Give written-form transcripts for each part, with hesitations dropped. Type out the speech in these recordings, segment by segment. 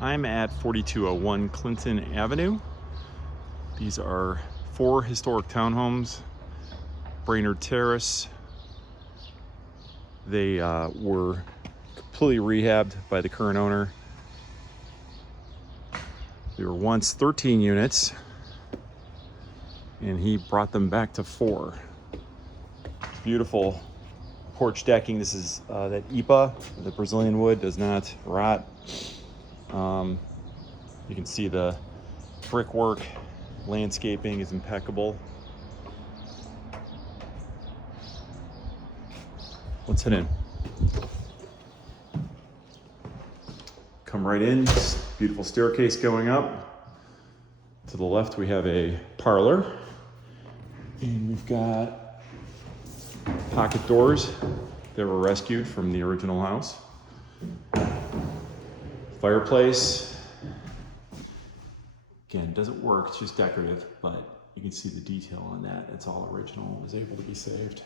I'm at 4201 Clinton Avenue. These are 4 historic townhomes, Brainerd Terrace. They were completely rehabbed by the current owner. They were once 13 units, and he brought them back to 4. Beautiful porch decking. This is that IPA, the Brazilian wood, does not rot. You can see the brickwork, landscaping is impeccable. Let's head in. Come right in. Beautiful staircase going up. To the left we have a parlor, and we've got pocket doors that were rescued from the original house. Fireplace. Again, doesn't work, it's just decorative, but you can see the detail on that. It's all original, it was able to be saved.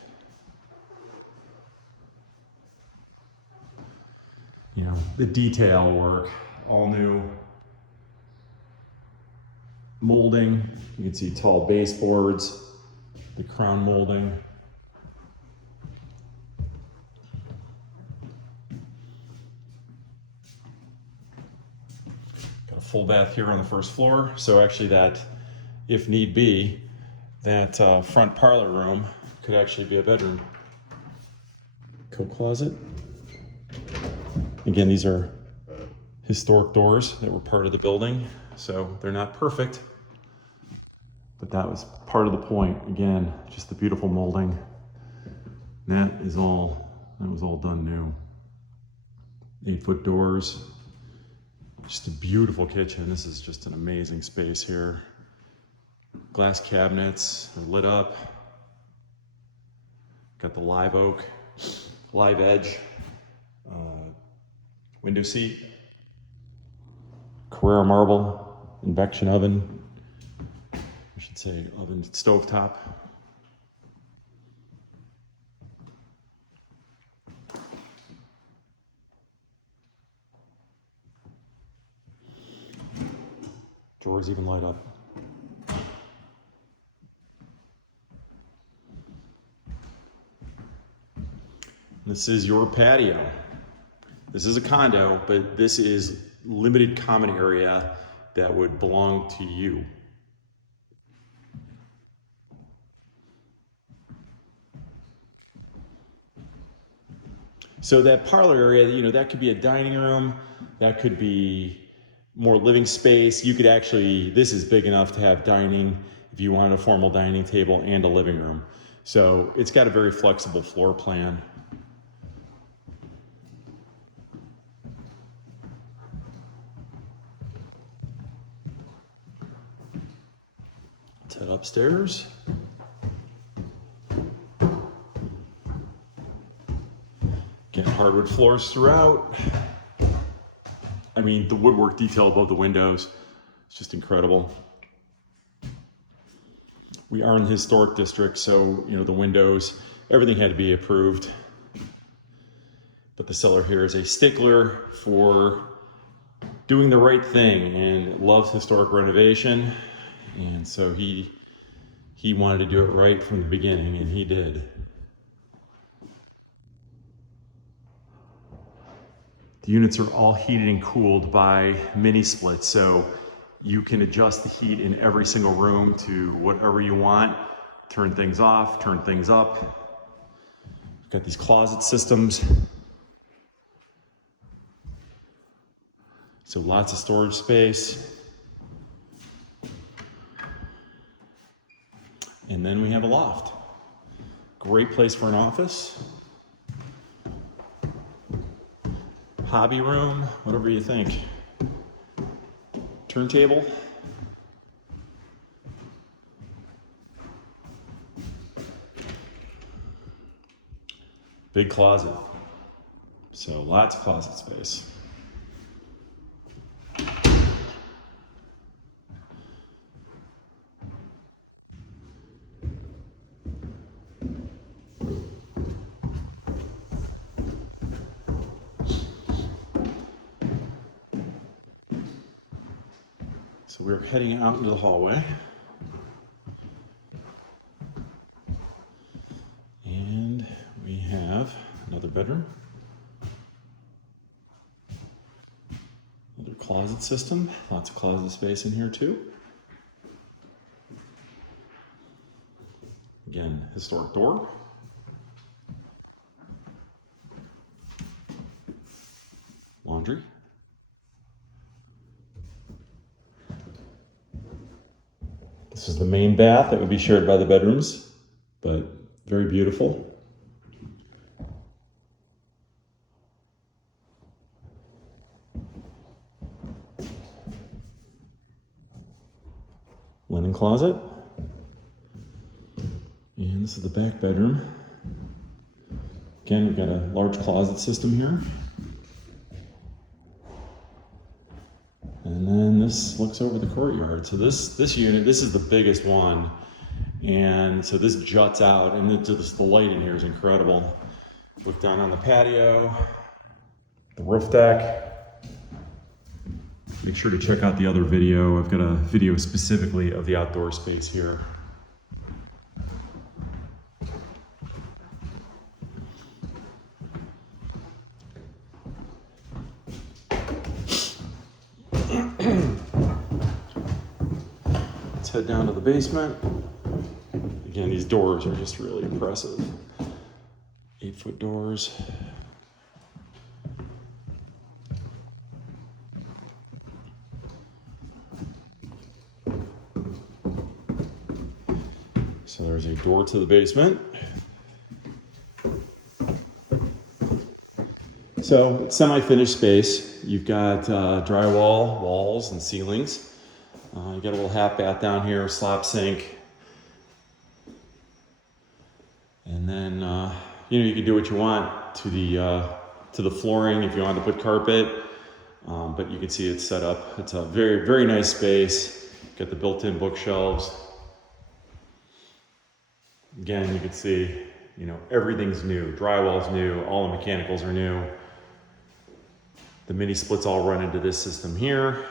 You know, the detail work, all new molding. You can see tall baseboards, the crown molding. Got a full bath here on the first floor. So actually that, if need be, that front parlor room could actually be a bedroom. Coat closet. Again, these are historic doors that were part of the building, so they're not perfect, but that was part of the point. Again, just the beautiful molding. That was all done new. 8-foot doors, just a beautiful kitchen. This is just an amazing space here. Glass cabinets, they're lit up. Got the live oak, live edge, window seat, Carrara marble, convection oven, I should say oven stovetop. Drawers even light up. This is your patio. This is a condo, but this is limited common area that would belong to you. So that parlor area, you know, that could be a dining room, that could be more living space. You could actually, this is big enough to have dining if you wanted a formal dining table and a living room. So it's got a very flexible floor plan. Let's head upstairs. Again, hardwood floors throughout. I mean, the woodwork detail above the windows is just incredible. We are in the historic district, so, you know, the windows, everything had to be approved. But the seller here is a stickler for doing the right thing and loves historic renovation. And so he wanted to do it right from the beginning, and he did. The units are all heated and cooled by mini splits, so you can adjust the heat in every single room to whatever you want. Turn things off, turn things up. We've got these closet systems. So lots of storage space. And then we have a loft. Great place for an office. Hobby room, whatever you think. Turntable. Big closet. So lots of closet space. So we're heading out into the hallway. And we have another bedroom. Another closet system. Lots of closet space in here too. Again, historic door. Laundry. This is the main bath that would be shared by the bedrooms, but very beautiful. Linen closet. And this is the back bedroom. Again, we've got a large closet system here. And then this looks over the courtyard. So this unit, this is the biggest one. And so this juts out, and the light in here is incredible. Look down on the patio, the roof deck. Make sure to check out the other video. I've got a video specifically of the outdoor space here. Let's head down to the basement. Again, these doors are just really impressive. 8-foot doors. So there's a door to the basement. So it's semi-finished space. You've got drywall, walls, and ceilings. You got a little half bath down here, slab sink. And then, you can do what you want to the flooring if you want to put carpet. But you can see it's set up. It's a very, very nice space. Got the built-in bookshelves. Again, you can see, everything's new. Drywall's new. All the mechanicals are new. The mini splits all run into this system here.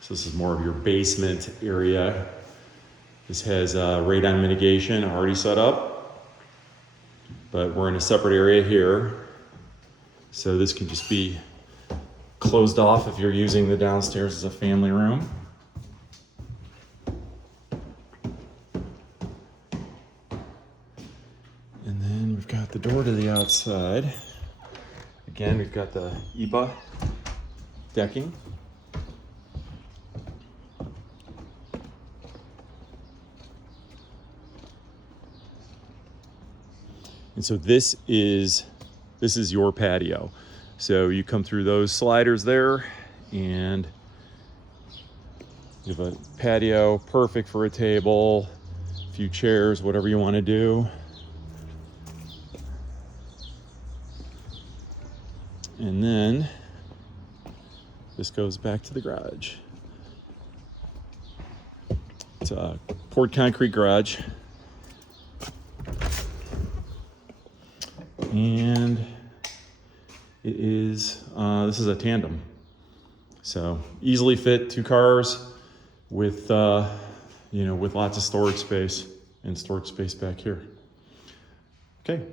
So this is more of your basement area. This has radon mitigation already set up, but we're in a separate area here. So this can just be closed off if you're using the downstairs as a family room. And then we've got the door to the outside. Again, we've got the EBA decking. And so this is your patio. So you come through those sliders there, and you have a patio, perfect for a table, a few chairs, whatever you want to do. And then this goes back to the garage. It's a poured concrete garage. And it is, this is a tandem. So easily fit 2 cars with, with lots of storage space and storage space back here. Okay.